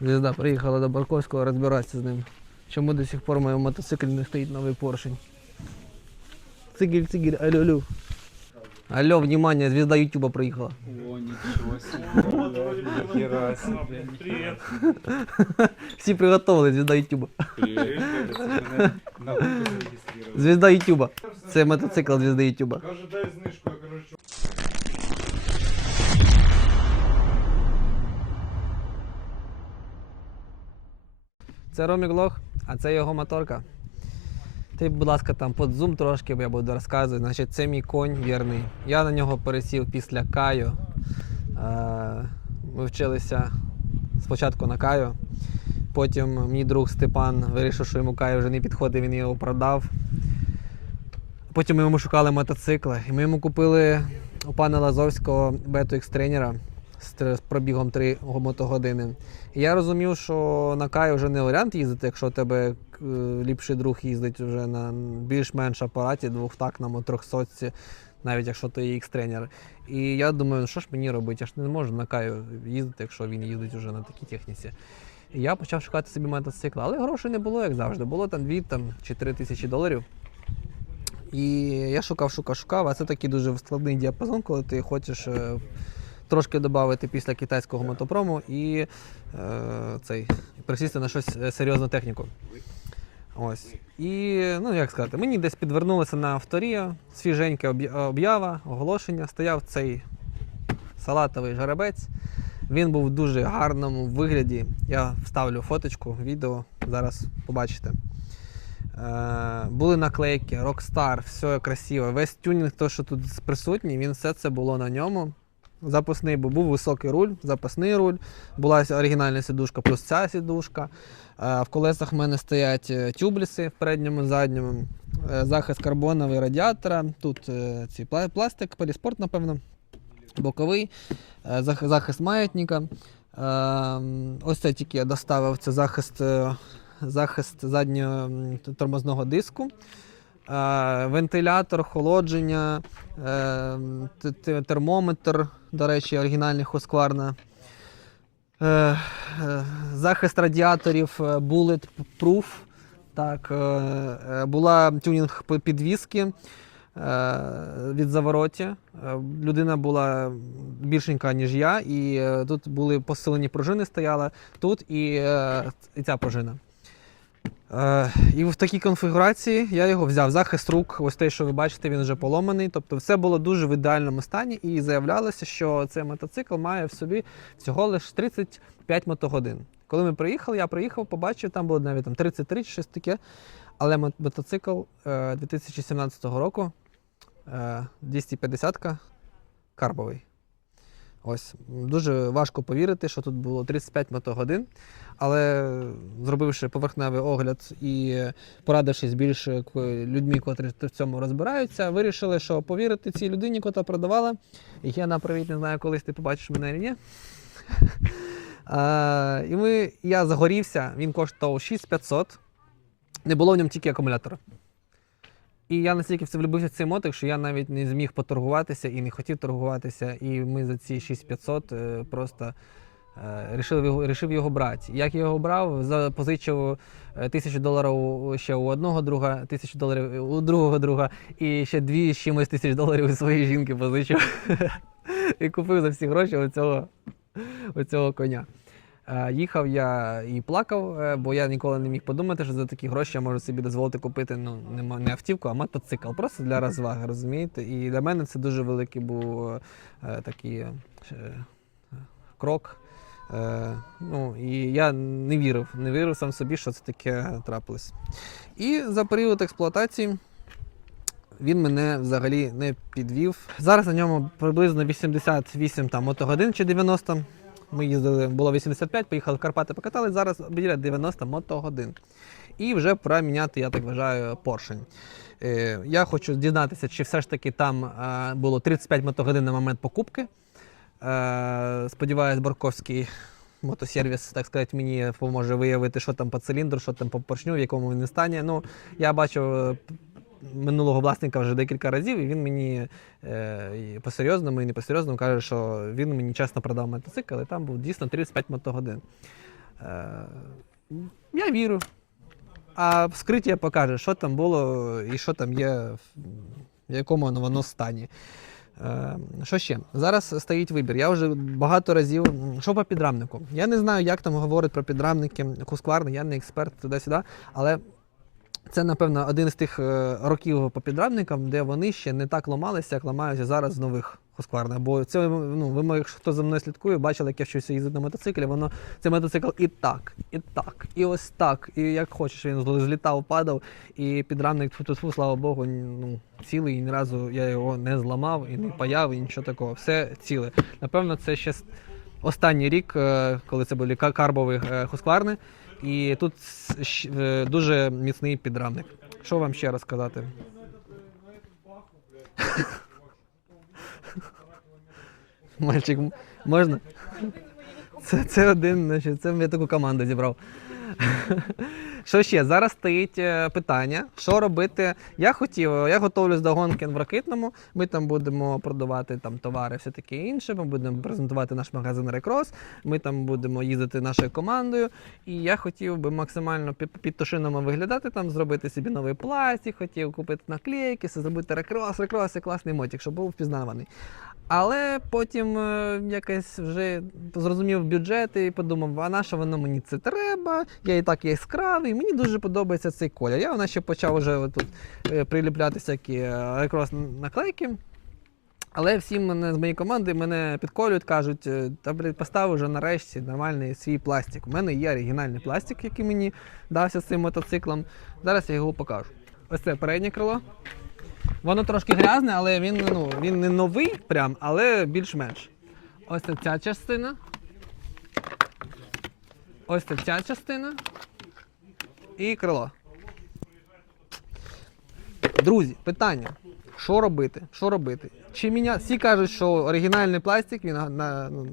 Звізда приїхала до Барковського розбиратися з ним. Чому до сих пор моєму мотоциклі не стоїть новий поршень? Цигель, цигель, алло, алло. Алло, внимание, звезда Ютуба приїхала. О, ничего себе. Привет. Всі приготовили, звезда Ютуба. Зарегистрирован. Звезда Ютуба. Це мотоцикл звезди Ютуба. Каже, дай знижку, я кажу, що Це Ромік Лох, а це його моторка. Ти, будь ласка, там подзум трошки, бо я буду розказувати. Значить, це мій конь вірний. Я на нього пересів після Каю. Е, Ми вчилися спочатку на Каю. Потім мій друг Степан вирішив, що йому Каю вже не підходить, він його продав. Потім ми йому шукали мотоцикли. І ми йому купили у пана Лазовського бету X-тренера з пробігом 3 мотогодини. Я розумів, що на Каю вже не варіант їздити, якщо у тебе е, ліпший друг їздить вже на більш-менш апараті, двохтакному, трьохсотці, навіть якщо то є X-тренер. І я думаю, ну що ж мені робити? Я ж не можу на Каю їздити, якщо він їздить вже на такій техніці. І я почав шукати собі мотоцикл, але грошей не було, як завжди. Було там 2 там, чи 3 тисячі доларів. І я шукав, шукав, шукав, а це такий дуже складний діапазон, коли ти хочеш е, трошки додати після китайського мотопрому і е, цей, присісти на щось е, серйозну техніку. Ось. І, ну як сказати, мені десь підвернулося на авторія, свіженьке об'ява, оголошення. Стояв цей салатовий жеребець. Він був в дуже гарному вигляді. Я вставлю фоточку, відео, зараз побачите. Е, були наклейки, Rockstar, все красиво. Весь тюнінг, то, що тут присутній, він все це було на ньому. Запасний був, був високий руль, запасний руль, була оригінальна сідушка, плюс ця сідушка. Е, В колесах в мене стоять е, тюбліси в передньому задньому, е, захист карбоновий радіатора, тут ці пластик, поліспорт, напевно, боковий, захист маятника. Е, Ось це тільки я доставив, це захист, захист заднього тормозного диску. Вентилятор, охолодження, е, м, т- т- термометр, до речі, оригінальний Husqvarna. Е, е, захист радіаторів е, Bulletproof. Так, була тюнінг підвіски від завороті. Людина була більшенька, ніж я, і тут були посилені пружини, стояла тут і, і ця пружина. Е, і в такій конфігурації я його взяв. Захист рук, ось те, що ви бачите, він вже поломаний. Тобто все було дуже в ідеальному стані, і заявлялося, що цей мотоцикл має в собі всього лише 35 мотогодин. Коли ми приїхали, я приїхав, побачив, там було навіть там 33 чи щось таке. Але мотоцикл е, 2017 року е, 250-ка карбовий. Ось дуже важко повірити, що тут було 35 мотогодин. Але зробивши поверхневий огляд і порадившись більше людьми, котрі в цьому розбираються, вирішили, що повірити цій людині, яка продавала. Я на привіт, не знаю, колись ти побачиш мене чи ні. І ми, я загорівся, він коштував 6500. Не було в ньому тільки акумулятора. І я настільки в це влюбився в цей мотик, що я навіть не зміг поторгуватися і не хотів торгуватися. І ми за ці 6500 е, просто е, рішив, його, рішив його брати. Як я його брав, запозичив е, тисячу доларів ще у одного друга, тисячу доларів у другого друга, і ще дві з чимось тисяч доларів у своєї жінки позичив. І купив за всі гроші оцього, оцього коня. Е, Їхав я і плакав, е, бо я ніколи не міг подумати, що за такі гроші я можу собі дозволити купити ну, не, автівку, а мотоцикл. Просто для розваги, розумієте? І для мене це дуже великий був е, такий крок. Е, ну, і я не вірив, не вірив сам собі, що це таке трапилось. І за період експлуатації він мене взагалі не підвів. Зараз на ньому приблизно 88 там, мотогодин чи 90. Ми їздили, було 85, поїхали в Карпати, покатали, зараз біля 90 мотогодин. І вже пора міняти, я так вважаю, поршень. Е, я хочу дізнатися, чи все ж таки там е, було 35 мотогодин на момент покупки. Е, сподіваюсь, Борковський мотосервіс, так сказати, мені поможе виявити, що там по циліндру, що там по поршню, в якому він стані. Ну, я бачив минулого власника вже декілька разів, і він мені е, по-серйозному і не по-серйозному каже, що він мені чесно продав мотоцикл, і там був дійсно 35 мотогодин. Е, я вірю. А вскриття покаже, що там було і що там є, в якому воно стані. Е, що ще? Зараз стоїть вибір. Я вже багато разів. Що по підрамнику? Я не знаю, як там говорять про підрамники Husqvarna, я не експерт туди-сюди, але це, напевно, один з тих е, років по підрамникам, де вони ще не так ламалися, як ламаються зараз з нових Husqvarna. Бо це, ну, ви, якщо хто за мною слідкує, бачили, як я щось їздив на мотоциклі, воно цей мотоцикл і так, і так, і ось так, і як хочеш, він злітав, падав, і підрамник, тьфу-тьфу, слава Богу, ну, цілий, і ні разу я його не зламав, і не паяв, і нічого такого. Все ціле. Напевно, це ще останній рік, е, коли це були ка- карбові е, і тут е, дуже міцний підрамник. Що вам ще розказати? Мальчик, можна? Це, це один, значить, це я таку команду зібрав. Що ще? Зараз стоїть е, питання, що робити. Я хотів, я готовлюсь до гонки в Ракитному. Ми там будемо продавати там товари, все таке інше. Ми будемо презентувати наш магазин Рекрос. Ми там будемо їздити нашою командою. І я хотів би максимально під, підтушинами виглядати, там зробити собі новий пластик, хотів купити наклейки, зробити рекрос, рекрос і класний мотик, щоб був впізнаваний. Але потім е, якось вже зрозумів бюджет і подумав, а на що воно мені це треба? Я і так яскравий, мені дуже подобається цей колір. Я вона ще почав вже тут е, приліпляти всякі е, якраз наклейки. Але всі мене з моєї команди мене підколюють, кажуть, е, та постав вже нарешті нормальний свій пластик. У мене є оригінальний пластик, який мені дався цим мотоциклом. Зараз я його покажу. Ось це переднє крило. Воно трошки грязне, але він, ну, він не новий, прям, але більш-менш. Ось це ця частина. Ось це ця частина. І крило. Друзі, питання. Що робити? Що робити? Чи міня... Всі кажуть, що оригінальний пластик він на, на, ну,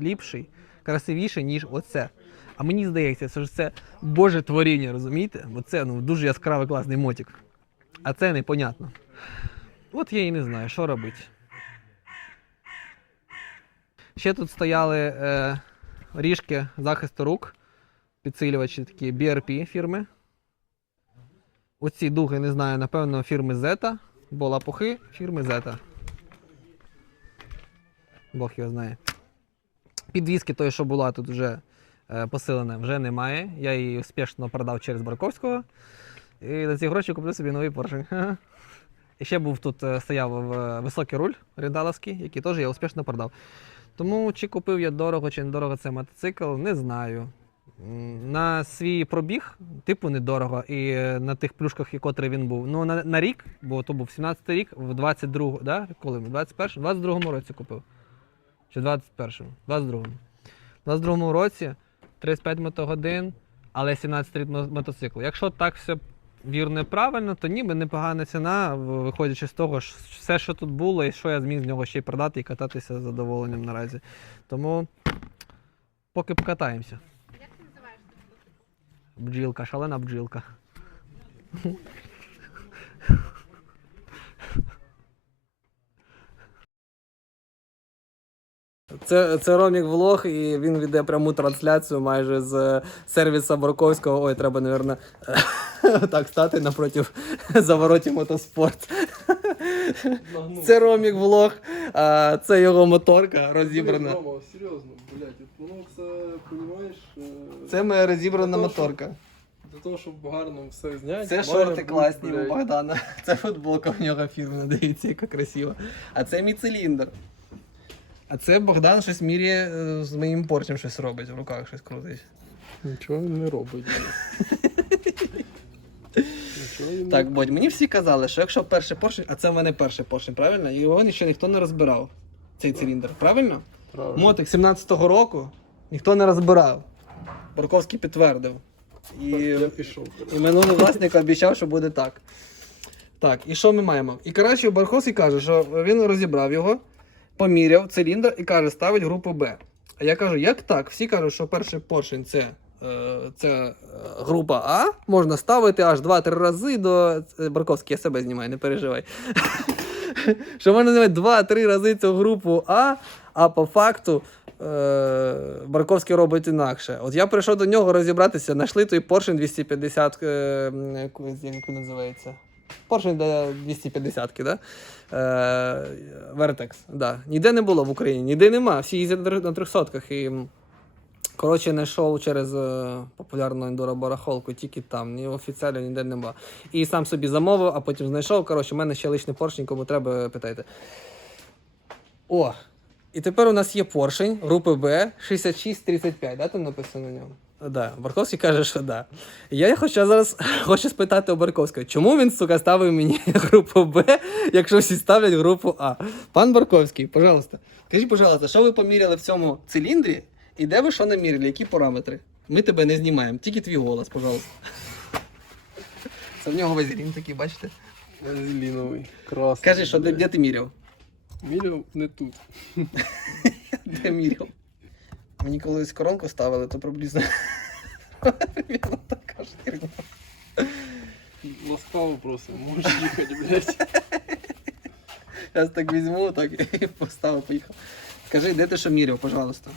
ліпший, красивіший, ніж оце. А мені здається, що це Боже творіння, розумієте? Бо це ну, дуже яскравий класний мотик. А це непонятно. От я і не знаю, що робити. Ще тут стояли е, ріжки захисту рук, підсилювачі такі BRP фірми. Оці дуги, не знаю, напевно, фірми Zeta, бо лапухи фірми Zeta. Бог його знає. Підвіски той, що була тут вже е, посилена, вже немає. Я її успішно продав через Барковського. І за ці гроші куплю собі новий поршень. І ще був тут е, стояв е, високий руль рендаловський, який теж я успішно продав. Тому чи купив я дорого, чи недорого цей мотоцикл, не знаю. На свій пробіг, типу, недорого. І е, на тих плюшках, і котрий він був. Ну, на, на рік, бо то був 17-й рік, в 22-му, да? коли? В 21-му? 22-му році купив. Чи 21-му? 22-му. В 22-му році 35 мотогодин, але 17 рік мо- мотоцикл. Якщо так все вірно і правильно, то ніби непогана ціна, виходячи з того, що все, що тут було, і що я зміг з нього ще й продати і кататися з задоволенням наразі. Тому поки покатаємося. Як ти називаєш? Бджілка, шалена бджілка. Це, це Ромік Влог, і він веде пряму трансляцію майже з сервіса Борковського. Ой, треба, мабуть, так стати напротив завороті мотоспорт. Це Ромік Влог, а це його моторка розібрана. Серйозно, блядь, воно це, е, Це моя розібрана моторка. для того, щоб гарно все зняти. Це шорти класні у Богдана. Це футболка в нього фірмна, дивіться, яка красива. А це мій циліндр. А це Богдан щось міряє е, з моїм порчем щось робить, в руках щось крутить. Нічого він не робить. Нічого він Так. Бодь, мені всі казали, що якщо перший поршень, а це в мене перший поршень, правильно? І його ще ніхто не розбирав, цей циліндр, правильно? Правильно. Мотик 17-го року ніхто не розбирав. Борковський підтвердив. І Я пішов. І минулий власник обіцяв, що буде так. Так, і що ми маємо? І коротше, Барховський каже, що він розібрав його, поміряв циліндр і каже, ставить групу Б. А я кажу, як так? Всі кажуть, що перший поршень це, е, це е, група А, можна ставити аж 2-3 рази до. Е, Барковський, я себе знімаю, не переживай. Що можна знімати 2-3 рази цю групу А, а по факту Барковський робить інакше. От я прийшов до нього розібратися, знайшли той Porsche 250, е, як як він називається? Porsche 250, да? Е, Vertex, да. Ніде не було в Україні, ніде нема. Всі їздять на 300-ках. І, коротше, знайшов через е, популярну ендуро-барахолку, тільки там, ні офіціально ніде нема. І сам собі замовив, а потім знайшов. Коротше, в мене ще лишний поршень, кому треба, питайте. О! І тепер у нас є поршень групи Б 6635, да, там написано на ньому? Да, Барковський каже, що да. Я хоча зараз хочу спитати у Барковського, чому він, сука, ставив мені групу Б, якщо всі ставлять групу А. Пан Барковський, пожалуйста, скажіть, пожалуйста, що ви поміряли в цьому циліндрі і де ви що наміряли, які параметри? Ми тебе не знімаємо, тільки твій голос, пожалуйста. Це в нього вазелін такий, бачите? Вазеліновий. Красний. Скажи, що де, де ти міряв? Міряв не тут. Де міряв? Мені колись коронку ставили, то приблизно. Примерно така ж херня. Ласкаво просимо, можеш їхати, блядь. Зараз так візьму, так і поставив, поїхав. Скажи, де ти що міряв, пожалуйста.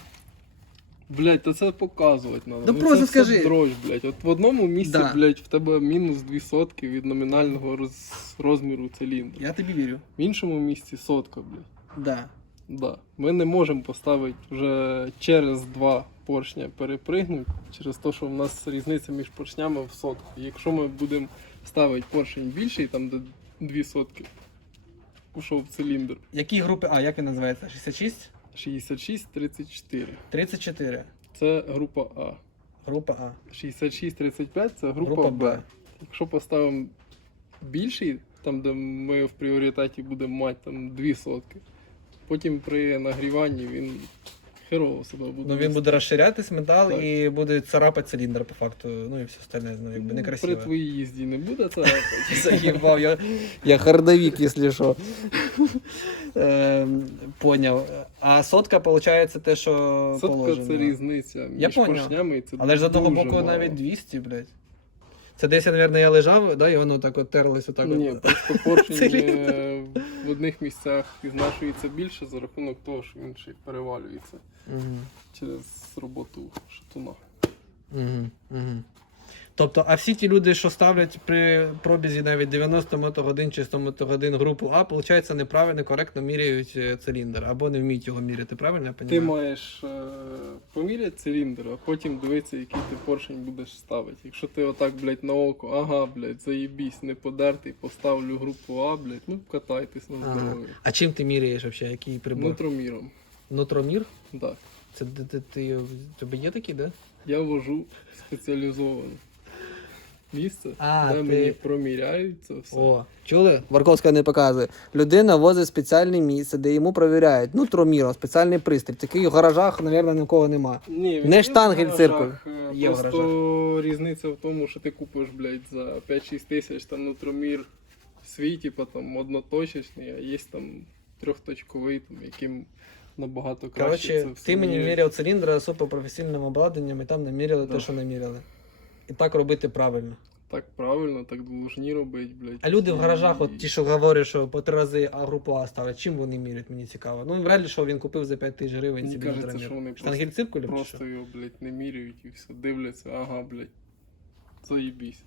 Блядь, то це показувати треба. Да просто це все скажи. дрожь, блядь. От в одному місці, Да. блядь, в тебе мінус 2 сотки від номінального роз... розміру циліндру. Я тобі вірю. В іншому місці сотка, блядь. Да. Да. Ми не можемо поставити вже через два поршня перепригнути, через те, що в нас різниця між поршнями в сотку. Якщо ми будемо ставити поршень більший, там де дві сотки, пішов циліндр. Які групи А, як він називається? 66? 66-34. 34. Це група А. Група А. 66-35 це група, Група Б. Б. Якщо поставимо більший, там де ми в пріоритеті будемо мати там дві сотки, потім при нагріванні він херово себе буде. Ну він буде розширятись метал Так. і буде царапати циліндр по факту. Ну і все остальне, ну якби не красиво. При твоїй їзді не буде це. Заїбав, я, я хардовик, якщо що. Ем, Поняв. А сотка, виходить, те, що Сотка положено. це різниця між Я поршнями. І це Але ж за того боку навіть 200, блядь. Це десь, мабуть, я лежав, да, і воно так от терлось отак. Ні, от. просто поршень е, в одних місцях знашується більше за рахунок того, що він ще й перевалюється через роботу шатуна. Угу, мгм. Тобто, а всі ті люди, що ставлять при пробізі навіть 90 мотогодин чи 100 мотогодин групу А, виходить, неправильно, коректно міряють е, циліндр або не вміють його міряти, правильно я Ти маєш е, поміряти циліндр, а потім дивитися, який ти поршень будеш ставити. Якщо ти отак, блядь, на око, ага, блядь, заєбісь, не подертий, поставлю групу А, блядь, ну катайтесь на Ага. А чим ти міряєш взагалі? Який прибор? Нутроміром. Нутромір? Так. Це ти, ти, ти, тебе є такі, да? Я вожу спеціалізоване місце, А, де ти- мені проміряють це все. О, чули? Варковська не показує. Людина возить спеціальне місце, де йому провіряють нутроміром, спеціальний пристрій. Такий в гаражах, мабуть, нікого нема. Ні, він Не є штангель в циркуль. гаражах, е, Є в Просто різниця в тому, що ти купиш, блядь, за 5-6 тисяч там нутромір свій, типу там одноточечний, а є там трьохточковий, там, яким набагато краще. Коротше, це все ти мені міряв циліндра суперпрофесійним обладнанням і там наміряли Да. те, що наміряли. І так робити правильно. Так правильно, так должні робити, блядь. А люди в гаражах, от ті, що говорять, що по три рази А групу А стали, чим вони мірять, мені цікаво. Ну, вряд ли, що він купив за 5 тисяч гривень Мені собі кажеться, що вони Штангель циркулем чи Просто що? його, блядь, не міряють і все. Дивляться, ага, блядь. Заєбісь.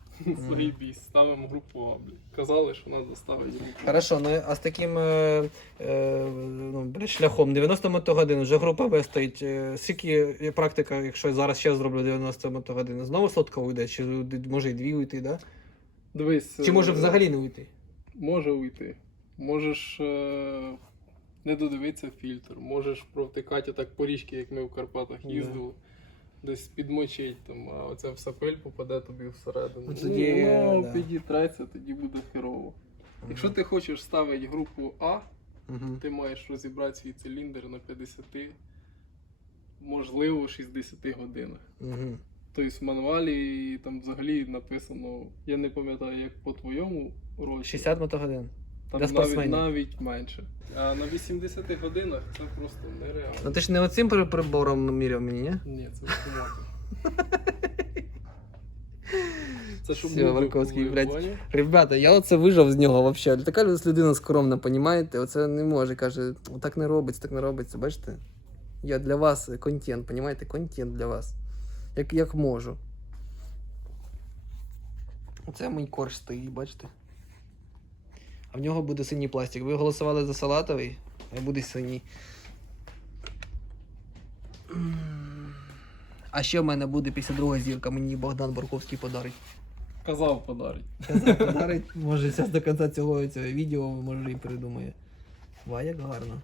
Заєбісь. Ставимо групу А, блядь. Казали, що треба ставити групу. А. Хорошо, ну а з таким е, е, ну, блядь, шляхом 90 мотогодин, вже група Б стоїть. Е, Скільки є практика, якщо зараз ще зроблю 90 мотогодин, знову сотка уйде, чи може і дві уйти, да? Дивись. Чи може е, взагалі не уйти? Може уйти. Можеш е- не додивитися фільтр, можеш провтикати так по річці, як ми в Карпатах їздили. Десь підмочить там, а оця вся пиль попаде тобі всередину. Ну, тоді, воно да. підітреться, тоді буде херово. Якщо ти хочеш ставити групу А, Мгм. ти маєш розібрати свій циліндр на 50, можливо, 60 годинах. Мгм. Тобто в мануалі там взагалі написано, я не пам'ятаю, як по твоєму році. 60 мотогодин. Там для навіть, спортсменів. навіть менше. А на 80 годинах це просто нереально. Ну ти ж не оцим при- прибором міряв мені, ні? Ні, це автоматом. Це щоб Варковський, блядь. Ребята, я оце вижав з нього взагалі. Така людина скромна, понімаєте? Оце не може. Каже, так не робиться, так не робиться, бачите? Я для вас контент, понімаєте? Контент для вас. Як, як можу. Оце мій корж стоїть, бачите? А в нього буде синій пластик. Ви голосували за салатовий, а буде синій. А ще в мене буде 52 зірка, мені Богдан Барковський подарить. Казав подарить. Казав, подарить, може, зараз до кінця цього, цього відео, може, і придумає. Ва, як гарно.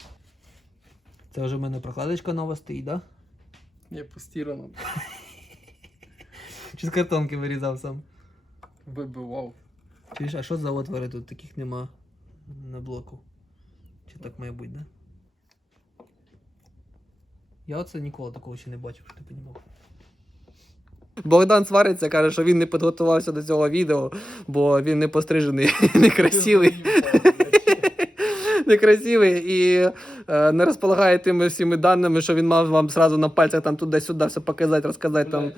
Це вже в мене прокладочка нова стоїть, да? Не постірано. Чи з картонки вирізав сам? Вибивав. Чуєш, а що за отвори тут таких нема на блоку? Чи так має бути, да? Я оце ніколи такого ще не бачив, що ти понімав. Богдан свариться, каже, що він не підготувався до цього відео, бо він не пострижений, некрасивий. Некрасивий і е, не розполагає тими всіми даними, що він мав вам сразу на пальцях там туди-сюди все показати, розказати там.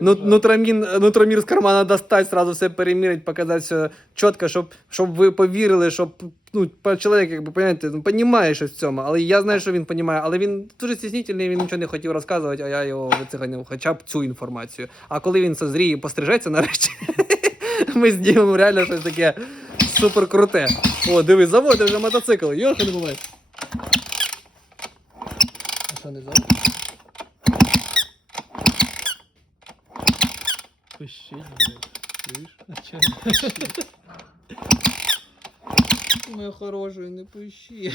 Ну, нутромін, нутромір з кармана достать, сразу все перемірить, показати все чітко, щоб, щоб ви повірили, щоб ну, чоловік, якби, понимаєте, ну, понімає щось в цьому. Але я знаю, що він понімає, але він дуже стіснительний, він нічого не хотів розказувати, а я його вициганив хоча б цю інформацію. А коли він созріє і пострижеться нарешті, ми знімемо реально щось таке супер круте. О, дивись, заводить вже мотоцикл. Йоха не буває. А що не заводить? Пищить, блядь. Чуєш? А чого не Моя хорошая, не пущи.